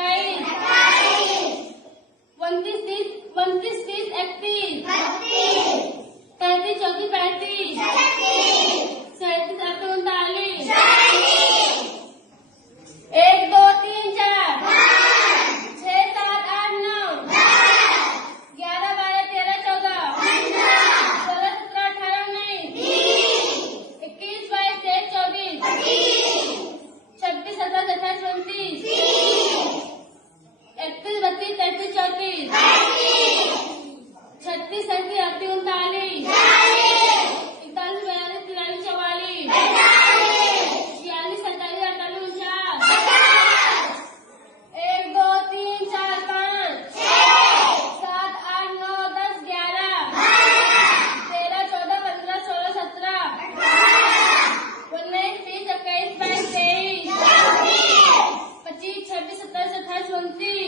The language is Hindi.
28, 29, 30, 31, 33, 34, 35, 37, 38, 39, 1, 2, 3, 4, 6, 7, 8, 9, 11, 12, 13, 14, 16, 17, 18, 19, 21, 22, 23, 24, 26, 27, 28, 29, 31, 32, 33, 34, 36, 37, 38, 39, 41, 42, 43, 44, 46, 47, 48, 49, 1, 2, 3, 4, 5, 7, 8, 9, 10, 11, 13, 14, 15, 16, 17, 19, 20, 21, 22, 23, 25, 26, 27, 28, 29,